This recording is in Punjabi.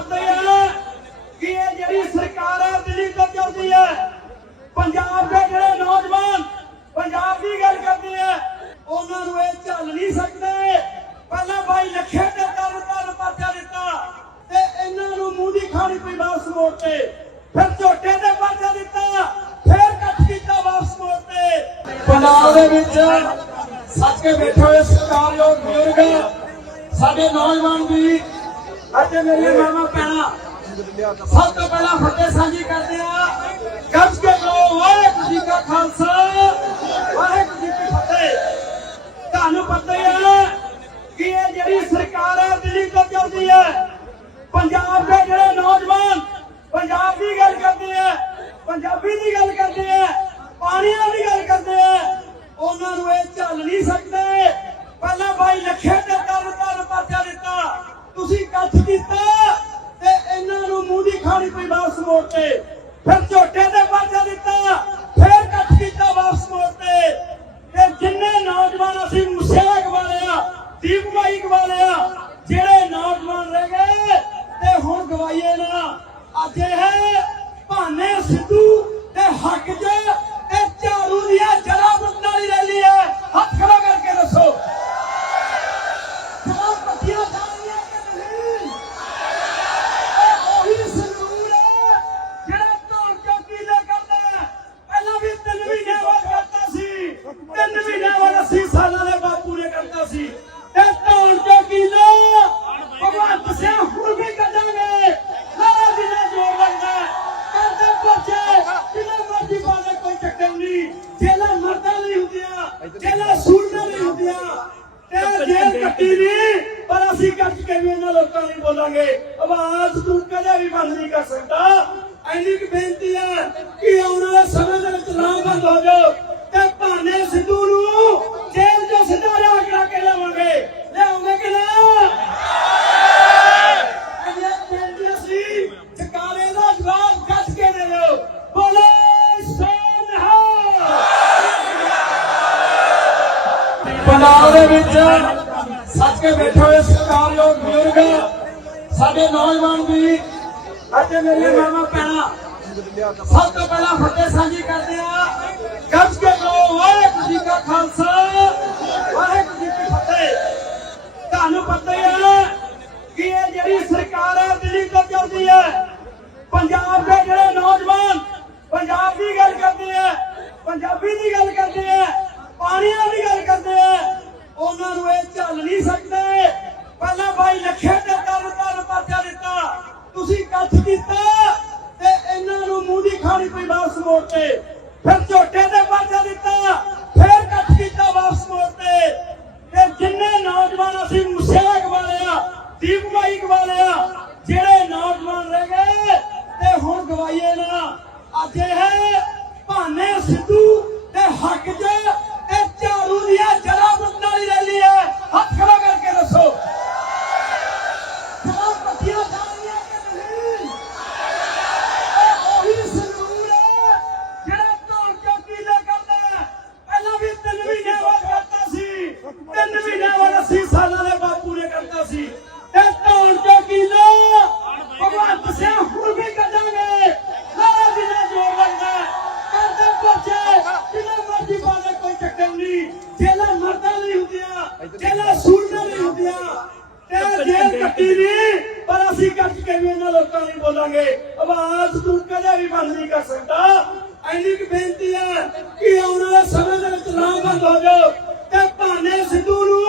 ਪਤਾ ਹੀ ਕਿ ਇਹ ਜਿਹੜੀ ਸਰਕਾਰ ਹੈ ਦਿੱਲੀ ਤੋਂ ਚੱਲਦੀ ਹੈ ਪੰਜਾਬ ਦੇ ਜਿਹੜੇ ਨੌਜਵਾਨ ਪੰਜਾਬ ਦੀ ਗੱਲ ਕਰਦੇ ਆ, ਉਹਨਾਂ ਨੂੰ ਇਹ ਝੱਲ ਨਹੀਂ ਸਕਦੇ। ਪਹਿਲਾਂ ਬਾਈ ਲੱਖੇ ਤੇ ਤਰਨ ਪਰਚਾ ਦਿੱਤਾ ਤੇ ਇਹਨਾਂ ਨੂੰ ਮੂੰਹ ਦੀ ਖਾਣੀ ਪਈ ਵਾਪਸ ਮੋੜ ਤੇ। ਫਿਰ ਝੋਟੇ ਤੇ ਪਰਚਾ ਦਿੱਤਾ, ਫਿਰ ਕੱਟ ਕੀਤਾ ਵਾਪਸ ਮੋੜ ਤੇ। ਪੰਜਾਬ ਦੇ ਵਿੱਚ ਸੱਚ ਕੇ ਬੈਠੇ ਹੋਏ ਸਰਕਾਰਯੋਗ ਬਜ਼ੁਰਗ, ਸਾਡੇ ਨੌਜਵਾਨ ਵੀ ਅਤੇ ਮੇਰੇ ਮਾਮਾ ਪੈਣਾ। ਸਭ ਤੋਂ ਪਹਿਲਾਂ ਫਤਿਹ ਸਾਂਝੀ ਕਰਦੇ ਆ। ਗੱਜ ਕੇ ਕਹੋ, ਵਾਹਿਗੁਰੂ ਜੀ ਕਾ ਖਾਲਸਾ। ਵਾਹਿਗੁਰੂ ਜੀ ਕੀ ਫਤਿਹ ਤੁਹਾਨੂੰ ਪਤਾ ਹੀ ਹੈ ਕਿ ਇਹ ਜਿਹੜੀ ਸਰਕਾਰ ਹੈ, ਦਿੱਲੀ ਤੋਂ ਚੱਲਦੀ ਹੈ। ਪੰਜਾਬ ਦੇ ਜਿਹੜੇ ਨੌਜਵਾਨ ਪੰਜਾਬ ਦੀ ਗੱਲ ਕਰਦੇ ਆ, ਪੰਜਾਬੀ ਦੀ ਗੱਲ ਕਰਦੇ ਆ, ਪਾਣੀਆਂ ਦੀ ਗੱਲ ਕਰਦੇ ਆ, ਉਹਨਾਂ ਨੂੰ ਇਹ ਝੱਲ ਨਹੀਂ ਸਕਦੇ। ਪਹਿਲਾਂ ਬਾਈ ਲੱਖੇ ਤੇ ਤਰਨ ਤਰਨ ਪਰਚਾ ਦਿੱਤਾ ਤੁਸੀਂ ਕੱਚ ਕੀਤਾ ਤੇ ਇਹਨਾਂ ਨੂੰ ਮੂੰਹ ਦੀ ਖਾਣੀ ਪਈ ਵਾਪਸ ਮੋੜ ਤੇ, ਫਿਰ ਝੋਟੇ ਤੇ ਪਰਚਾ ਦਿੱਤਾ, ਫਿਰ ਕੱਚ ਕੀਤਾ ਵਾਪਸ ਮੋੜ ਤੇ। ਤੇ ਜਿੰਨੇ ਨੌਜਵਾਨ ਅਸੀਂ ਮੁਸ਼ੇਕ ਵਾਲੇ ਆ ਦੀਪ ਮਾਈਕ ਵਾਲੇ ਜਿਹੜੇ ਨੌਜਵਾਨ ਰਹਿ ਗਏ, ਤੇ ਹੁਣ ਗਵਾਈਏ ਨਾ। ਅੱਜ ਇਹ ਭਾਨੇ ਸਿੱਧੂ ਤੇ ਹੱਕ ਅਸੀਂ ਕੱਟ ਕੇ ਵੀ ਇਹਨਾਂ ਲੋਕਾਂ ਨੂੰ ਬੋਲਾਂਗੇ? ਆਵਾਜ਼ ਤੂੰ ਕਦੇ ਵੀ ਬੰਦ ਨਹੀਂ ਕਰ ਸਕਦਾ। ਐਨੀ ਕਿ ਬੇਨਤੀ ਹੈ ਕਿ ਆਉਣ ਵਾਲੇ ਸਮੇਂ ਦੇ ਵਿੱਚ ਨਾ ਬੰਦ ਹੋ ਜਾਓ। ਤੇ ਭਾਨੇ ਸਿੱਧੂ ਨੂੰ ਜੇਲ੍ਹ ਚੋਂ ਸਿੱਧਾ ਲਿਆ ਕਰਾ ਕੇ ਲਿਆਵਾਂਗੇ। ਲਿਆਉਂਗੇ ਕਿ ਨਾ? ਅਜੇ ਬੇਨਤੀ ਸੀ ਜਕਾਰੇ ਦਾ ਜਵਾਬ ਕੱਟ ਕੇ ਦੇ ਦਿਓ। ਬੋਲੇ ਸੋਨਹਾ ਪੰਜਾਬ ਦੇ ਵਿੱਚ ਸੱਚ ਕੇ ਬੈਠੇ ਹੋਏ ਸਰਕਾਰਯੋਗ ਬਜ਼ੁਰਗ, ਸਾਡੇ ਨੌਜਵਾਨ ਵੀ ਅਤੇ ਮੇਰੇ ਮਾਮਾ ਪੈਣਾ ਸਭ ਤੋਂ ਪਹਿਲਾਂ ਫਤਿਹ ਸਾਂਝੀ ਕਰਦੇ ਆ ਗੱਜ ਕੇ ਕਹੋ, ਵਾਹਿਗੁਰੂ ਜੀ ਕਾ ਖਾਲਸਾ, ਵਾਹਿਗੁਰੂ ਜੀ ਕੀ ਫਤਿਹ। ਤੁਹਾਨੂੰ ਪਤਾ ਹੀ ਹੈ ਕਿ ਇਹ ਜਿਹੜੀ ਸਰਕਾਰ ਹੈ, ਦਿੱਲੀ ਤੋਂ ਚੱਲਦੀ ਹੈ ਪੰਜਾਬ ਦੇ ਜਿਹੜੇ ਨੌਜਵਾਨ ਪੰਜਾਬ ਦੀ ਗੱਲ ਕਰਦੇ ਆ ਪੰਜਾਬੀ ਦੀ ਗੱਲ ਕਰਦੇ ਆ ਪਾਣੀਆਂ ਦੀ ਗੱਲ ਕਰਦੇ ਆ ਉਹਨਾਂ ਨੂੰ ਇਹ ਝੱਲ ਨਹੀਂ ਸਕਦੇ ਪਹਿਲਾਂ ਬਾਈ ਲੱਖੇ ਤੇ ਤਰਨ ਤਰਨ ਪਰਚਾ ਦਿੱਤਾ ਤੁਸੀਂ ਕੱਚ ਕੀਤਾ ਤੇ ਇਹਨਾਂ ਨੂੰ ਮੂੰਹ ਦੀ ਖਾਣੀ ਪਈ ਵਾਪਸ ਮੋੜ ਤੇ। ਫਿਰ ਝੋਟੇ ਤੇ ਪਰਚਾ ਦਿੱਤਾ, ਫਿਰ ਕੱਚ ਕੀਤਾ ਵਾਪਸ ਮੋੜ ਤੇ। ਤੇ ਜਿੰਨੇ ਨੌਜਵਾਨ ਅਸੀਂ ਮੁਸ਼ੇਕ ਵਾਲੇ ਆ ਦੀਪ ਮਾਈਕ ਵਾਲੇ ਜਿਹੜੇ ਨੌਜਵਾਨ ਰਹਿ ਗਏ, ਤੇ ਹੁਣ ਗਵਾਈਏ ਨਾ। ਅੱਜ ਇਹ ਭਾਨੇ ਸਿੱਧੂ ਜਿਹੜਾ ਸੁਣਨਾ ਨਹੀਂ ਹੁੰਦਿਆ ਤੇ ਜੇਲ ਕੱਟੀ ਨਹੀਂ ਪਰ ਅਸੀਂ ਕੱਟ ਕੇ ਵੀ ਇਹਨਾਂ ਲੋਕਾਂ ਨੂੰ ਬੋਲਾਂਗੇ। ਆਵਾਜ਼ ਤੂੰ ਕਦੇ ਵੀ ਬੰਦ ਨਹੀਂ ਕਰ ਸਕਦਾ। ਐਨੀ ਕਿ ਬੇਨਤੀ ਹੈ ਕਿ ਆਉਣ ਵਾਲੇ ਸਮੇਂ ਦੇ ਵਿੱਚ ਨਾ ਬੰਦ ਹੋ ਜਾਓ। ਤੇ ਭਾਨੇ ਸਿੱਧੂ ਨੂੰ